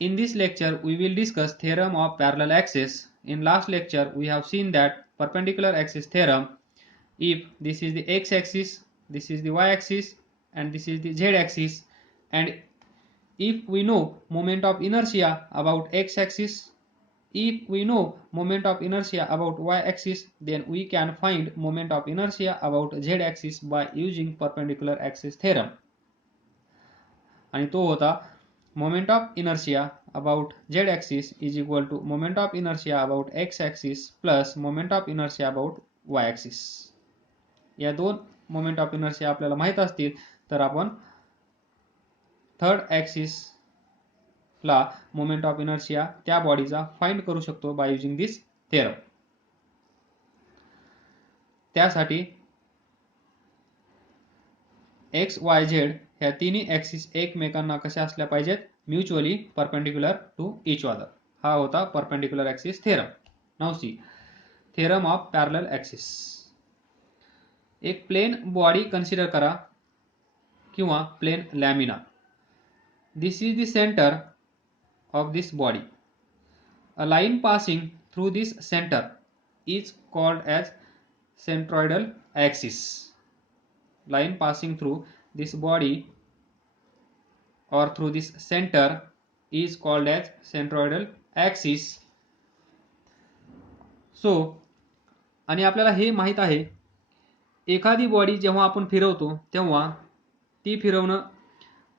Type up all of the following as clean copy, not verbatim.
In this lecture, we will discuss theorem of parallel axis. In last lecture, we have seen that perpendicular axis theorem, if this is the x-axis, this is the y-axis, and this is the z-axis, and if we know moment of inertia about x-axis, if we know moment of inertia about y-axis, then we can find moment of inertia about z-axis by using perpendicular axis theorem. आणि तो होता moment of inertia about z-axis is equal to moment of inertia about x-axis plus moment of inertia about y-axis. या दोन moment of inertia आपल्याला माहित असतील तर आपण थर्ड ॲक्सिस ला मोमेंट ऑफ इनर्शिया त्या बॉडीचा फाइंड करू शकतो बाय युजिंग दिस थेरम. त्यासाठी एक्स वाय झेड ह्या तिन्ही ॲक्सिस एकमेकांना कशा असल्या पाहिजेत, mutually perpendicular to each other. हा होता perpendicular axis theorem. Now see theorem of parallel axis. एक प्लेन बॉडी कन्सिडर करा किंवा plane lamina. This is the centre of this body. A line passing through this center is called as centroidal axis. Line passing through this body or through this center is called as centroidal axis. So, आणि आपल्याला हे माहित आहे एखादी body जेव्हा आपण फिरवतो तेव्हा ती फिरवणं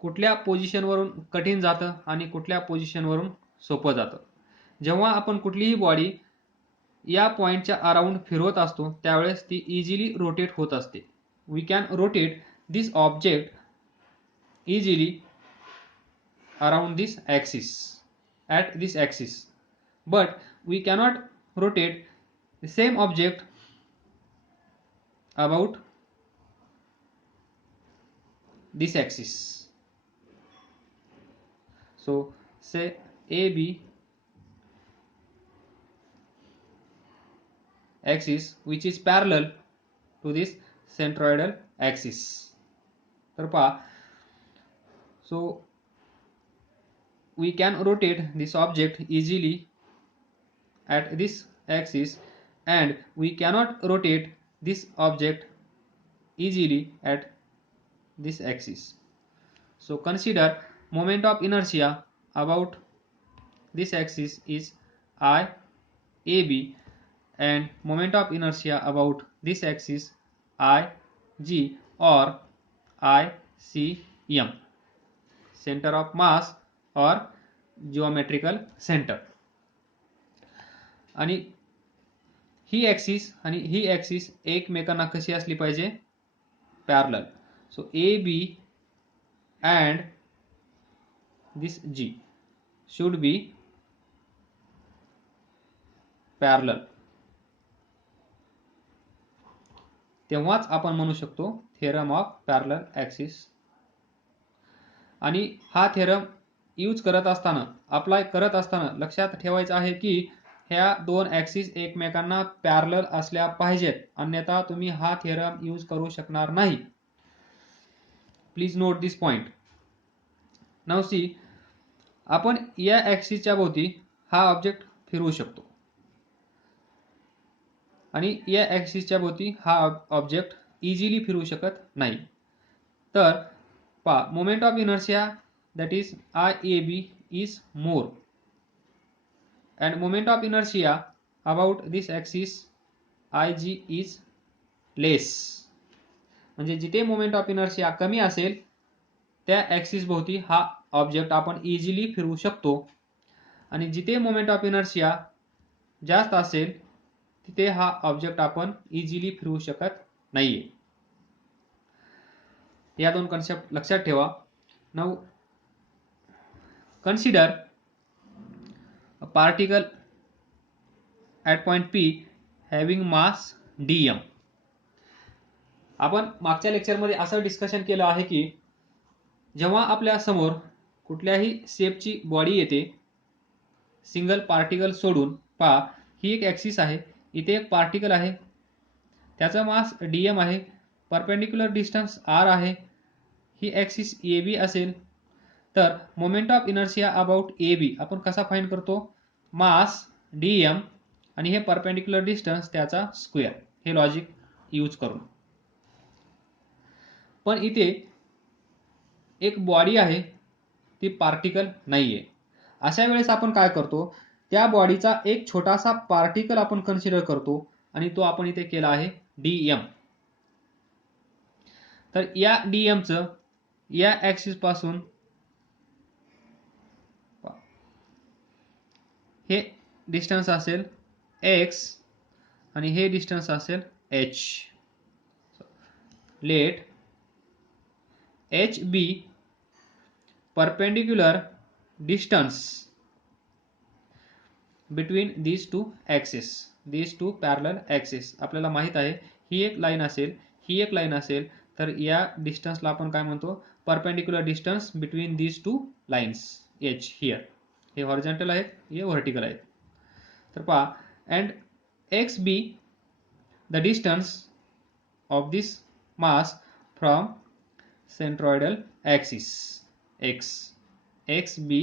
कुठल्या पोझिशनवरून कठीण जातं आणि कुठल्या पोझिशनवरून सोपं जातं. जेव्हा आपण कुठलीही बॉडी या पॉइंटच्या अराउंड फिरवत असतो त्यावेळेस ती इझिली रोटेट होत असते. We can rotate this object easily around this axis at this axis, but we cannot rotate the same object about this axis. So say AB axis which is parallel to this centroidal axis. तर पहा, so we can rotate this object easily at this axis and we cannot rotate this object easily at this axis. So consider moment of inertia about this axis is I AB and moment of inertia about this axis I G or I C M, center of mass or geometrical center. आणि ही axis आणि ही axis एकमेकांना कशी असली पाहिजे, parallel. So AB and this G should be parallel. तेव्हाच आपण म्हणू शकतो थेरम ऑफ पॅरलल ॲक्सिस. आणि हा थेरम यूज करत असताना, अप्लाय करत असताना लक्षात ठेवायचं आहे की ह्या दोन ॲक्सिस एकमेकांना पॅरलल असल्या पाहिजेत, अन्यथा तुम्ही हा थेरम यूज करू शकणार नाही. Please note this point. Now see, आपण या ॲक्सिसच्या भोवती हा ऑब्जेक्ट फिरवू शकतो आणि या ॲक्सिसच्या भोवती हा ऑब्जेक्ट इझिली फिरवू शकत नाही. तर पहा, moment of inertia that is IAB is more and moment of inertia about this axis IG is less. म्हणजे जिथे मोमेंट ऑफ इनर्शिया कमी असेल त्या ॲक्सिस भोवती हा ऑब्जेक्ट आपण इझिली फिरवू शकतो आणि जिथे मोमेंट ऑफ इनर्शिया जास्त असेल तिथे हा ऑब्जेक्ट आपण इझिली फिरवू शकत नाहीये. या दोन कन्सेप्ट लक्षात ठेवा. Now consider a particle at point P having mass dm. आपण मागच्या लेक्चरमध्ये असं डिस्कशन केलं आहे की जेव्हा आपल्या समोर कुठल्याही शेपची बॉडी येते सिंगल पार्टिकल सोडून, पहा ही एक ॲक्सिस आहे, इथे एक पार्टिकल आहे, त्याचा मास dm आहे, परपेंडिक्युलर डिस्टन्स r आहे, ही ॲक्सिस AB असेल तर moment of inertia about A B आपण कसा फाइंड करतो, मास dm आणि हे परपेंडिक्युलर डिस्टन्स त्याचा स्क्वेअर, हे लॉजिक यूज करून. पण इथे एक बॉडी आहे, ती पार्टिकल नाहीये. अशा वेळेस आपण काय करतो, त्या बॉडीचा एक छोटासा पार्टिकल आपण कन्सिडर करतो आणि तो आपण इथे केला आहे dm. तर या dm चं या ऍक्सिस पासून हे डिस्टन्स असेल x आणि हे डिस्टन्स असेल h. Let h be perpendicular distance between these two axes, these two parallel axes. आपल्याला माहित आहे ही एक लाईन असेल, ही एक लाईन असेल, तर या डिस्टन्सला आपण काय म्हणतो, perpendicular distance between these two lines h here. हे हॉरिझॉन्टल आहेत, हे व्हर्टिकल आहेत. तर पहा, and x be the distance of this mass from centroidal axis. x be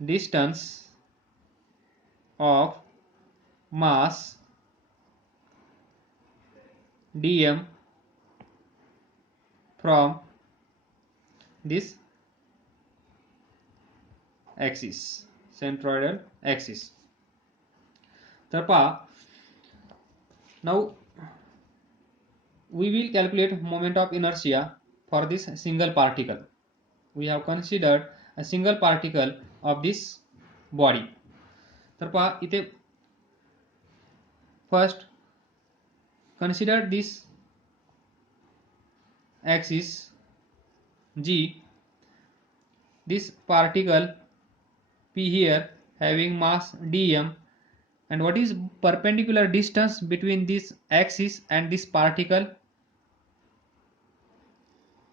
distance of mass dm from this axis, centroidal axis. तर पहा, now we will calculate moment of inertia for this single particle. We have considered a single particle of this body. तर पहा इथे first consider this axis G, this particle P here having mass dm, and what is perpendicular distance between this axis and this particle,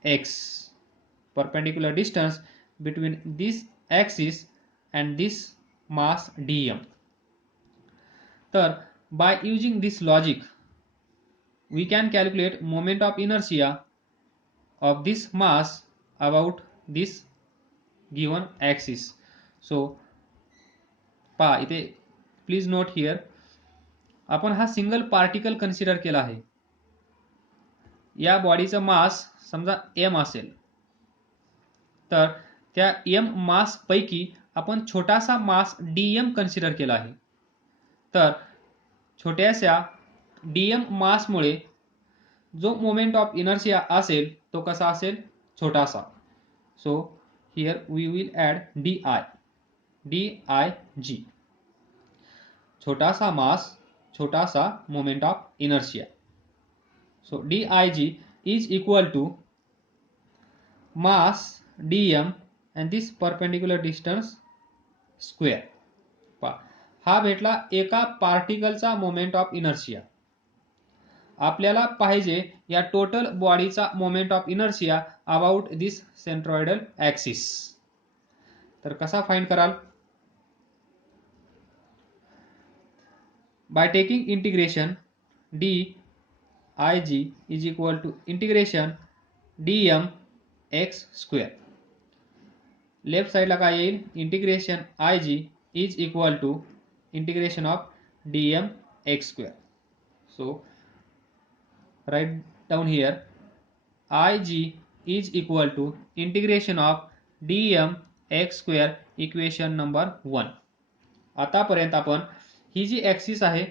x. Perpendicular distance between this axis and this mass dm. तर by using this logic we can calculate moment of inertia of this mass about this given axis. So पहा इथे please note here, आपण हा single particle consider केला आहे. या बॉडीचा मास समजा m असेल, तर त्या m मास पैकी आपण छोटासा मास dm कन्सिडर केला आहे. तर छोट्याशा dm मासमुळे जो मोमेंट ऑफ इनर्शिया असेल तो कसा असेल, छोटासा. So here we will add dig, छोटासा मास, छोटासा moment of inertia. So dig is equal to mass dm and this perpendicular distance square. हा भेटला एका पार्टिकलचा मोमेंट ऑफ इनर्शिया. आपल्याला पाहिजे या टोटल बॉडीचा moment of inertia about this centroidal axis. तर कसा फाइंड कराल, by taking integration dig is equal to integration dm x square. Left साइडला काय येईल, integration ig is equal to integration of dm x square. So write down here ig is equal to integration of dm x square, equation number 1. आतापर्यंत आपण ही जी axis आहे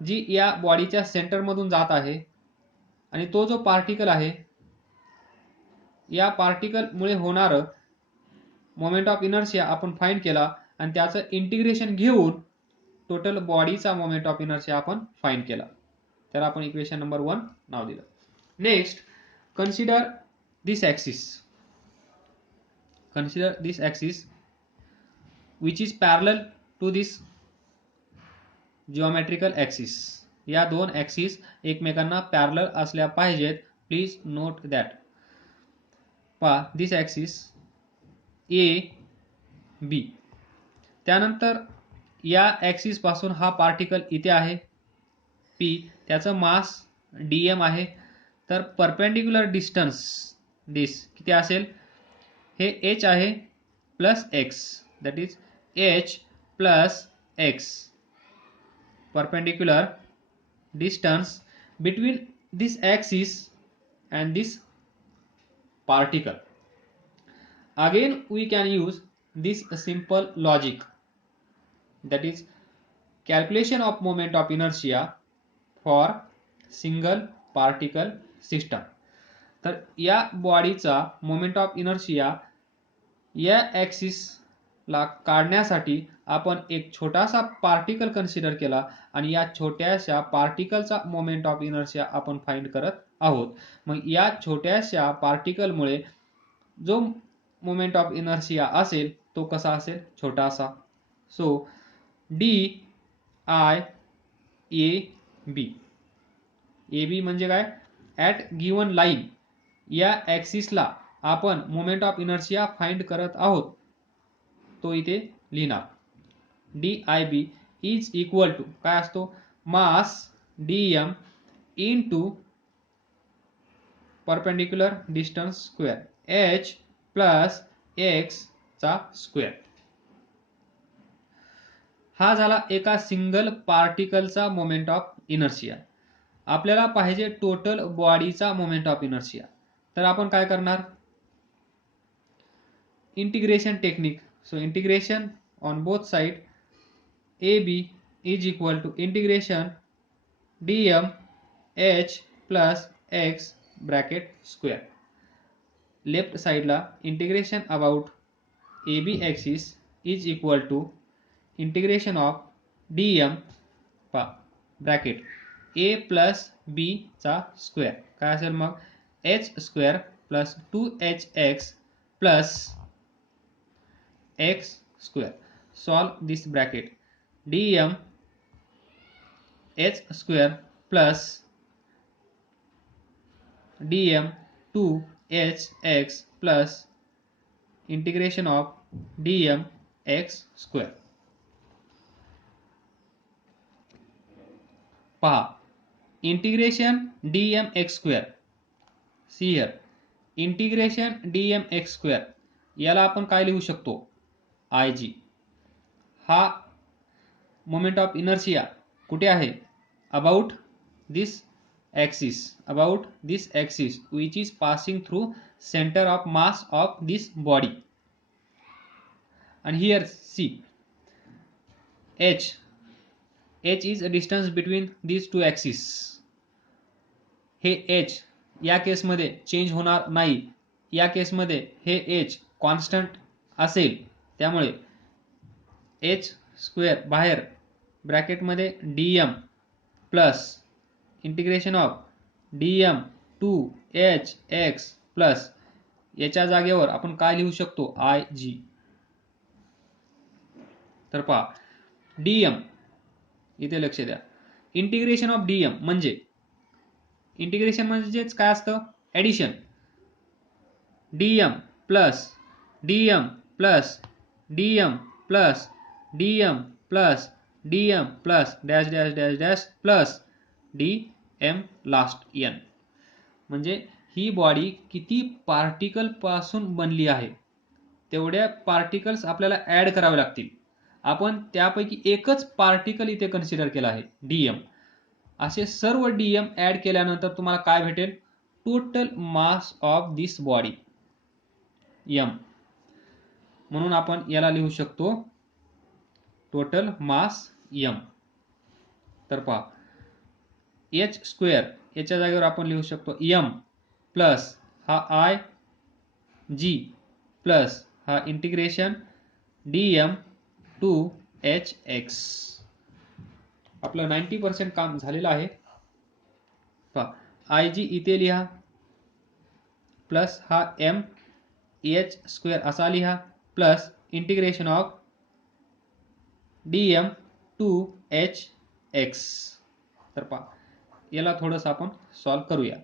जी या बॉडीच्या centre मधून जात आहे आणि तो जो पार्टिकल आहे, या पार्टिकल मुळे होणार मोमेंट ऑफ इनर्शिया आपण फाइंड केला आणि त्याचं इंटिग्रेशन घेऊन टोटल बॉडीचा मोमेंट ऑफ इनर्शिया आपण फाइंड केला. त्याला आपण इक्वेशन नंबर 1 नाव दिलं. Next consider this axis. Consider this axis which is parallel to this geometrical axis. या दोन ऍक्सिस एकमेकांना पॅरलल असल्या पाहिजेत. Please note that. पहा दिस ऍक्सिस ए बी, त्यानंतर या ऍक्सिस पासून हा पार्टिकल इथे आहे पी, त्याचं मास dm आहे. तर परपेंडिक्युलर डिस्टन्स दिस किती असेल, हे h आहे plus x, that is h plus x, perpendicular distance between this axis and this particle. Again we can use this simple logic, that is calculation of moment of inertia for single particle system. तर या बॉडीचा moment of inertia या ॲक्सिसला काढण्यासाठी आपण एक छोटासा particle consider केला आणि या छोट्याशा पार्टिकलचा मोमेंट ऑफ इनर्शिया आपण फाइंड करत आहोत. मग या छोट्याशा पार्टिकलमुळे जो मोमेंट ऑफ इनर्शिया असेल तो कसा असेल, छोटासा. So D I A B, A B म्हणजे काय, ॲट गिवन लाईन या ॲक्सिसला आपण मोमेंट ऑफ इनर्शिया फाइंड करत आहोत, तो इथे लिहिणार. D I B is equal to काय असतो, mass D M into perpendicular distance square H plus X चा स्क्वेअर. हा झाला एका सिंगल पार्टिकलचा मोमेंट ऑफ इनर्शिया. आपल्याला पाहिजे टोटल बॉडीचा मोमेंट ऑफ इनर्शिया. तर आपण काय करणार, integration technique. So integration on both side A B is equal to integration D M H plus X bracket square. Left साइडला integration about A B axis is equal to integration of D M bracket A plus B चा square. काय असेल मग, H square plus 2hx plus X square. Solve this bracket, D M H square plus D M 2hx plus integration of D M X square. पहा, integration D M X square, see here integration D M X square, याला आपण काय लिहू शकतो, I जी. हा moment of inertia कुठे आहे, about this axis, about this axis which is passing through centre of mass of this body. and here see h is a distance between these two axes. हे h या केसमध्ये change होणार नाही, या केसमध्ये हे h कॉन्स्टंट असेल, त्यामुळे h स्क्वेअर बाहेर ब्रॅकेटमध्ये dm plus integration of dm 2hx plus याच्या जागेवर आपण काय लिहू शकतो, ig. तर पहा, dm इथे लक्ष द्या, इंटिग्रेशन ऑफ dm म्हणजे इंटिग्रेशन म्हणजेच काय असतं, addition. dm plus dm plus dm plus dm plus dm plus dash dash dash dash plus dm last n. म्हणजे ही बॉडी किती पार्टिकल पासून बनली आहे तेवढ्या पार्टिकल्स आपल्याला ऍड करावे लागतील. आपण त्यापैकी एकच पार्टिकल इथे कन्सिडर केला आहे, dm. असे सर्व dm ऍड केल्यानंतर तुम्हाला काय भेटेल, total mass of this body m. म्हणून आपण याला लिहू शकतो टोटल मास m. तर पहा, h स्क्वेअर याच्या जागेवर आपण लिहू शकतो m प्लस हा i g प्लस हा इंटिग्रेशन dm 2hx. आपलं 90% काम झालेलं आहे. पहा, ig इथे लिहा प्लस हा m h स्क्वेअर असा लिहा plus integration of dm 2hx. तर पहा, याला थोडंसं आपण सॉल्व करूया.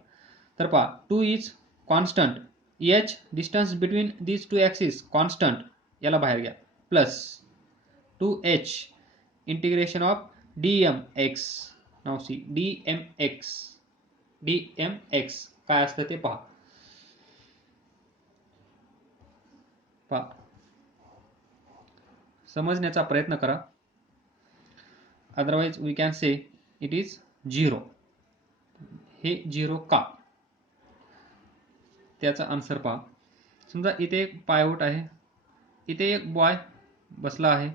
तर पहा, 2 is constant, h distance between these two axis constant, याला बाहेर घ्या, plus 2h integration of dmx. Now see dmx काय असतं ते पहा. पहा, समजण्याचा प्रयत्न करा. Otherwise we can say it is 0. हे 0 का? त्याचा आन्सर पहा. समजा इथे एक पायवोट आहे, इथे एक बॉय बसला आहे,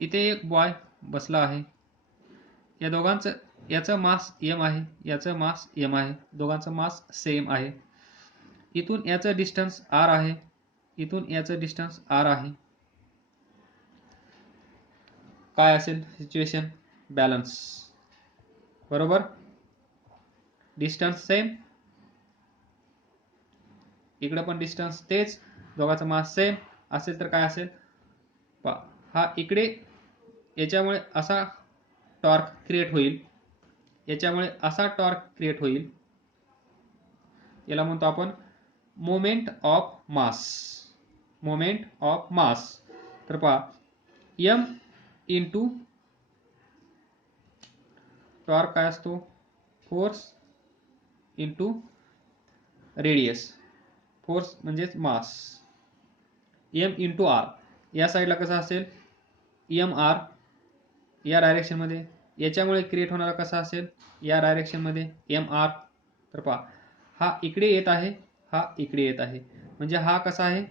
इथे एक बॉय बसला आहे. या दोघांचं याचं मास m आहे, याचं मास m आहे, दोघांचं मास सेम आहे. इथून याचं डिस्टन्स r आहे, इथून याचं डिस्टन्स r आहे. काय असेल सिच्युएशन? बॅलन्स. बरोबर. डिस्टन्स सेम, इकडे पण डिस्टन्स तेच, दोघांचा मास सेम असेल तर काय असेल? हा इकडे याच्यामुळे असा टॉर्क क्रिएट होईल, याच्यामुळे असा टॉर्क क्रिएट होईल. याला म्हणतो आपण moment of mass. Moment of मास. तर पहा, m इंटू टॉर्क काय असतो? Force into radius. फोर्स म्हणजेच मास. m into r. या साईडला कसा असेल? mr या डायरेक्शन मध्ये. याच्यामुळे क्रिएट होणारा कसा असेल? या डायरेक्शन मध्ये mr. तर पहा, हा इकडे येत आहे, हा इकडे येत आहे. म्हणजे हा कसा आहे?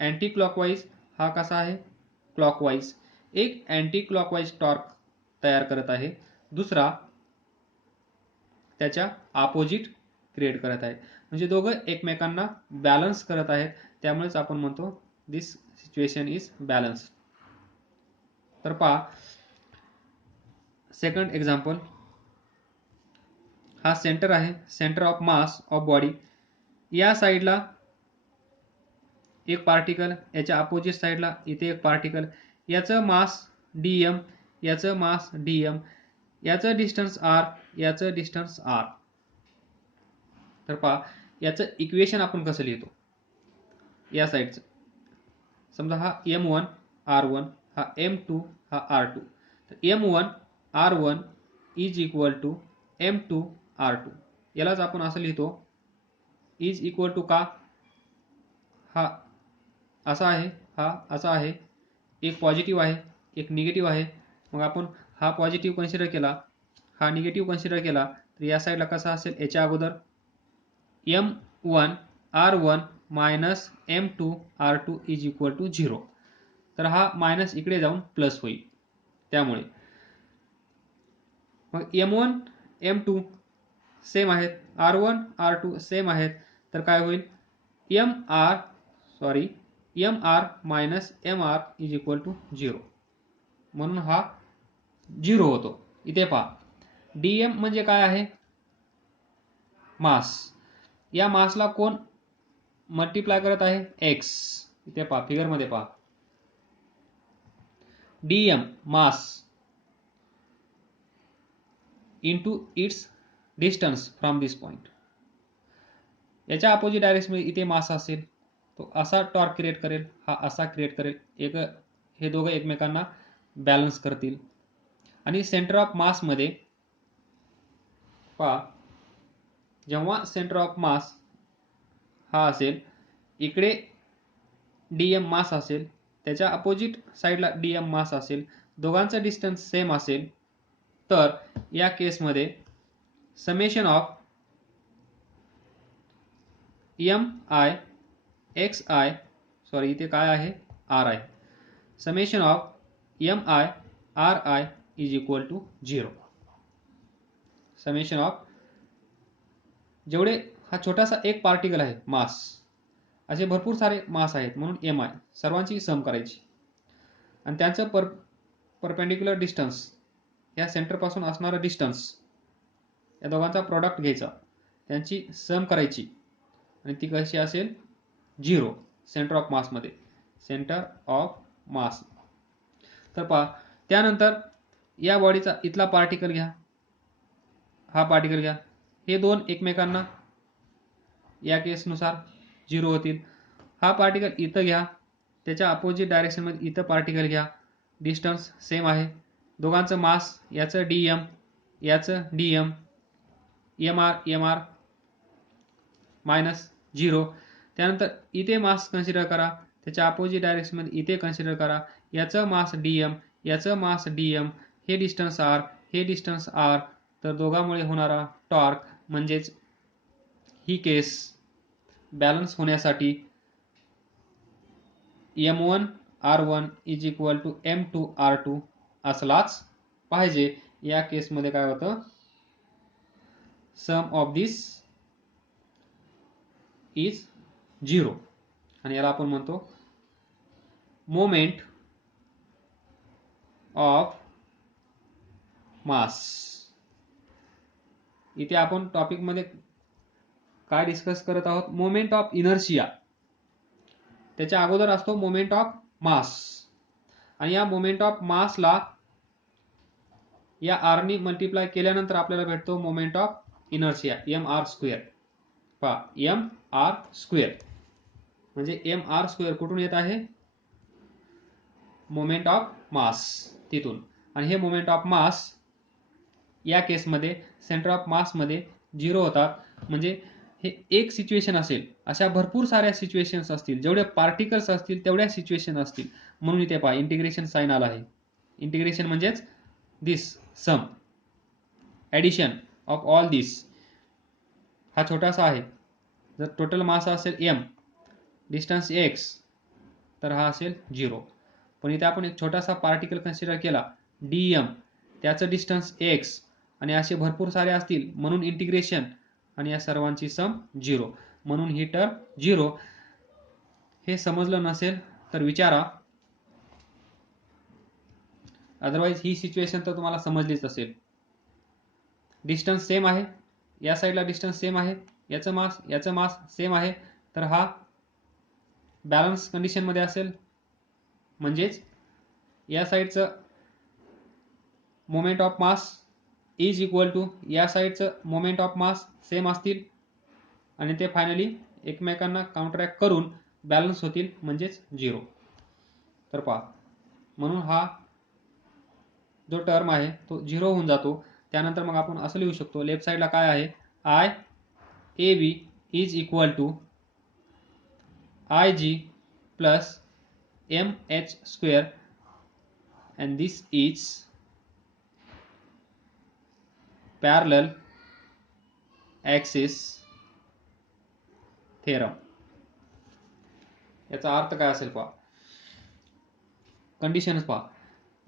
Anti clockwise. हा कसा आहे? क्लॉकवाईज. एक अँटी क्लॉकवाईज टॉर्क तयार करत आहे, दुसरा त्याच्या अपोजिट क्रिएट करत आहे. म्हणजे दोघं एकमेकांना बॅलन्स करत आहेत. त्यामुळेच आपण म्हणतो दिस सिच्युएशन इज बॅलन्स. तर पहा, सेकंड एक्झाम्पल. हा सेंटर आहे, centre of mass of body. या साईडला एक पार्टिकल, याच्या अपोजिट साईडला इथे एक पार्टिकल. याचं मास dm, याचं मास dm, याचं डिस्टन्स r, याचं डिस्टन्स r. तर पहा, याचं इक्वेशन आपण कसं लिहितो? या साईडचं समजा हा m1 r1, हा m2, हा r2. तर m1 r1 is equal to m2 r2. यालाच आपण असं लिहितो, इज इक्वल टू का? हा असा आहे, हा असा आहे. एक पॉझिटिव्ह आहे, एक निगेटिव्ह आहे. मग आपण हा पॉझिटिव्ह कन्सिडर केला, हा निगेटिव्ह कन्सिडर केला, तर या साईडला कसा असेल? याच्या अगोदर m1 r1 minus m2 r2 is equal to 0. तर हा मायनस इकडे जाऊन प्लस होईल. त्यामुळे मग m1 m2 सेम आहेत, r1 r2 सेम आहेत. तर काय होईल? mr minus mr is equal to 0. म्हणून हा 0 होतो. इथे पहा, dm म्हणजे काय आहे? मास. या मासला कोण मल्टिप्लाय करत आहे? x. इथे पहा, फिगर मध्ये पहा, dm mass into its distance from this point. याच्या अपोजिट डायरेक्शन मध्ये इथे मास असेल, तो असा टॉर्क क्रिएट करेल, हा असा क्रिएट करेल. हे दोघं एकमेकांना बॅलन्स करतील. आणि सेंटर ऑफ मास मध्ये पहा, जेव्हा सेंटर ऑफ मास हा असेल, इकडे dm मास असेल, त्याच्या अपोजिट साईडला dm मास असेल, दोघांचा डिस्टन्स सेम असेल, तर या केसमध्ये summation of mi xi, sorry इथे काय आहे? ri. Summation of mi ri is equal to 0. Summation of जेवढे, हा छोटासा एक पार्टिकल आहे मास, असे भरपूर सारे मास आहेत, म्हणून mi सर्वांची सम करायची आणि त्यांचं परपेंडिक्युलर डिस्टन्स, या सेंटर पासून असणारा डिस्टन्स, या दोघांचा प्रोडक्ट घ्यायचा, त्यांची सम करायची आणि ती कशी असेल? 0 सेंटर ऑफ मास मध्ये. Centre of mass. तर पहा, त्यानंतर या बॉडीचा इथला पार्टिकल घ्या, हा पार्टिकल घ्या. हे दोन एकमेकांना या केसनुसार 0 होतील. हा पार्टिकल इथं घ्या, त्याच्या अपोजिट डायरेक्शन मध्ये इथं पार्टिकल घ्या, डिस्टन्स सेम आहे. दोघांचं मास, याचं dm, याचं dm, mr मायनस 0. त्यानंतर इथे मास कन्सिडर करा, त्याच्या अपोजिट डायरेक्शनमध्ये इथे कन्सिडर करा, याचं मास dm, याचं मास dm, हे डिस्टन्स r, हे डिस्टन्स r, तर दोघांमुळे होणारा टॉर्क म्हणजेच ही केस बॅलन्स होण्यासाठी m1 r1 is equal to m2 r2 असलाच पाहिजे. या केसमध्ये काय होतं, सम ऑफ दिस इज 0 आणि याला आपण म्हणतो मोमेंट ऑफ मास. इथे आपण टॉपिक मध्ये काय डिस्कस करत आहोत, मोमेंट ऑफ इनर्शिया. त्याच्या अगोदर असतो मोमेंट ऑफ मास आणि या मोमेंट ऑफ मासला या r नी मल्टिप्लाय केल्यानंतर आपल्याला भेटतो moment of inertia mr square. पहा mr स्क्वेअर म्हणजे mr स्क्वेअर कुठून येत आहे, मोमेंट ऑफ मास तिथून. आणि हे मोमेंट ऑफ मास या केसमध्ये सेंटर ऑफ मास मध्ये 0 होतात. म्हणजे हे एक सिच्युएशन असेल, अशा भरपूर साऱ्या सिच्युएशन्स असतील, जेवढे पार्टिकल्स असतील तेवढ्या सिच्युएशन असतील. म्हणून इथे पहा इंटिग्रेशन साइन आला आहे. इंटिग्रेशन म्हणजेच दिस सम ॲडिशन ऑफ ऑल दिस. हा छोटासा आहे. जर टोटल मास असेल m, डिस्टन्स x, तर हा असेल 0. पण इथे आपण एक छोटासा पार्टिकल कन्सिडर केला dm, त्याचं डिस्टन्स x आणि असे भरपूर सारे असतील म्हणून इंटिग्रेशन आणि या सर्वांची सम 0, म्हणून ही टर्म 0. हे समजलं नसेल तर विचारा, अदरवाइज ही सिच्युएशन तर तुम्हाला समजलीच असेल. डिस्टन्स सेम आहे, या साईडला डिस्टन्स सेम आहे, याचं मास सेम आहे, तर हा बॅलन्स कंडिशन मध्ये असेल. म्हणजेच या साईडचं moment of mass is equal to या साईडचं मोमेंट ऑफ मास सेम असतील आणि ते फायनली एकमेकांना काउंटरॅक्ट करून बॅलन्स होतील म्हणजेच 0. तर पहा, म्हणून हा जो टर्म आहे तो 0 होऊन जातो. त्यानंतर मग आपण असं लिहू शकतो, लेफ्ट साईडला काय आहे, I AB is equal to IG plus MH square and this is parallel axis theorem. याचा अर्थ काय असेल पहा, कंडिशन्स पहा.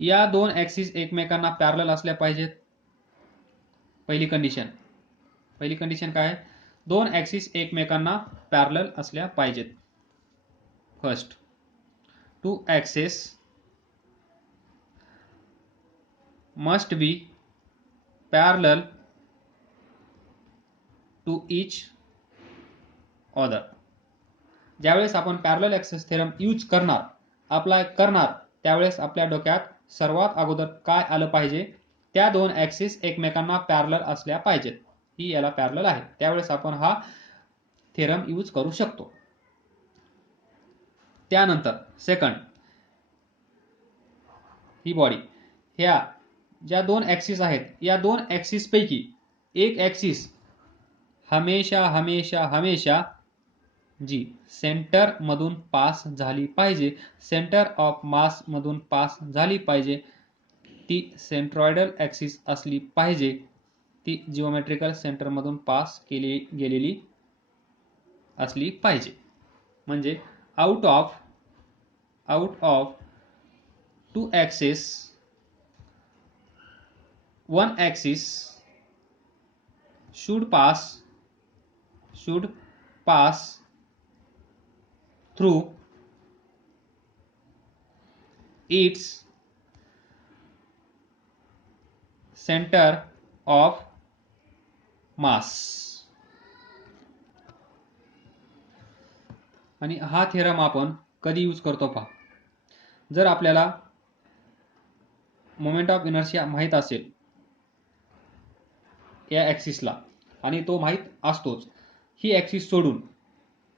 या दोन ऍक्सिस एकमेकांना पॅरलल असल्या पाहिजेत. पहिली कंडिशन काय आहे, दोन ऍक्सिस एकमेकांना पॅरलल असल्या पाहिजेत. First, two axis must be parallel to each other. ज्यावेळेस आपण पॅरलल ऍक्सिस थेरम यूज करणार, अप्लाय करणार, त्यावेळेस आपल्या डोक्यात सर्वात अगोदर काय आलं पाहिजे, त्या दोन ऍक्सिस एकमेकांना पॅरलल असल्या पाहिजेत. ही याला पॅरलल आहे, त्यावेळेस आपण हा थेरम यूज करू शकतो. त्यानंतर सेकंड, ही बॉडी, ह्या ज्या दोन ऍक्सिस आहेत, या दोन ऍक्सिस पैकी एक ऍक्सिस हमेशा हमेशा हमेशा जी सेंटर मधून पास झाली पाहिजे, सेंटर ऑफ मास मधून पास झाली पाहिजे, ती सेंट्रॉइडल ऍक्सिस असली पाहिजे. ती जिओमेट्रिकल सेंटर मधून पास केली गेलेली असली पाहिजे. म्हणजे out of two axis, one axis should pass through its center of mass. आणि हा थेरम आपण कधी यूज करतो पहा, जर आपल्याला मोमेंट ऑफ इनर्शिया माहित असेल या ऍक्सिसला, आणि तो माहित असतोच, ही ऍक्सिस सोडून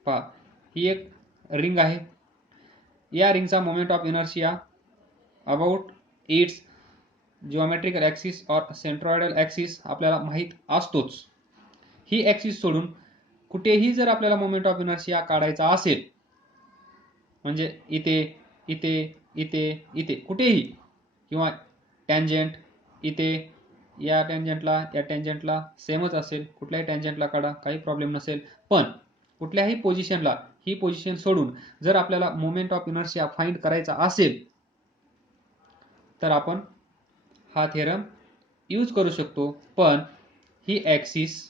पहा, ही एक रिंग आहे, या रिंगचा moment of inertia about it's geometrical axis और सेंट्रॉइडल ऍक्सिस आपल्याला माहित असतोच. ही ऍक्सिस सोडून कुठेही जर आपल्याला मोमेंट ऑफ इनर्शिया काढायचा असेल, म्हणजे इथे इथे इथे इथे कुठेही, किंवा टँजंट इथे या टँजंटला सेमच असेल, कुठल्याही टँजंटला काढा, काही प्रॉब्लेम नसेल. पण कुठल्याही पोझिशनला ही पोझिशन सोडून जर आपल्याला मोमेंट ऑफ इनर्शिया फाइंड करायचा असेल तर आपण हा थेरम यूज करू शकतो. पण ही ॲक्सिस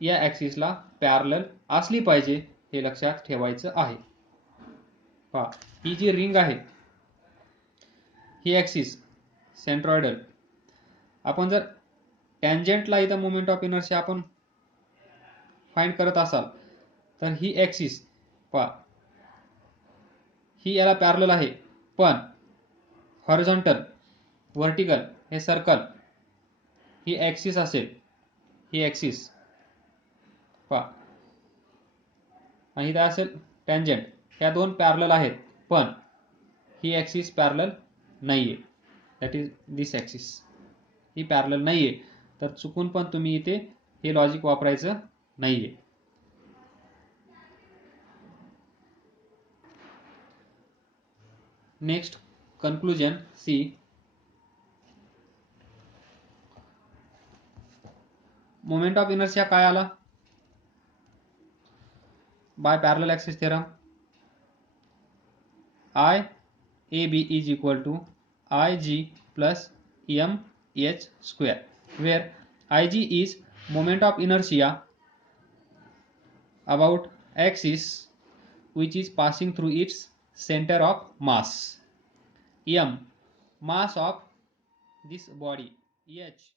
या ॲक्सिसला पॅरलल असली पाहिजे, हे लक्षात ठेवायचं आहे. पहा, ही जी रिंग आहे, ही ॲक्सिस सेंट्रॉइडल, आपण जर टँजंटला इथं मोमेंट ऑफ इनर्शिया आपण फाइंड करत असाल तर ही ॲक्सिस पहा, ही याला पॅरलल आहे. पण हॉरिझॉन्टल, व्हर्टिकल, हे सर्कल, ही ॲक्सिस असेल, ही ॲक्सिस पहा, आणि इथं असेल टँजंट. ह्या दोन पॅरलल आहेत, पण ही ॲक्सिस पॅरलल नाहीये. That is this axis, he parallel नाहीये. तर चुकून पण तुम्ही इथे हे लॉजिक वापरायचं नाहीये. Next conclusion see. Moment of inertia काय आला by parallel axis theorem? I AB is equal to IG plus mh square, where Ig is moment of inertia about axis which is passing through its center of mass, m mass of this body, h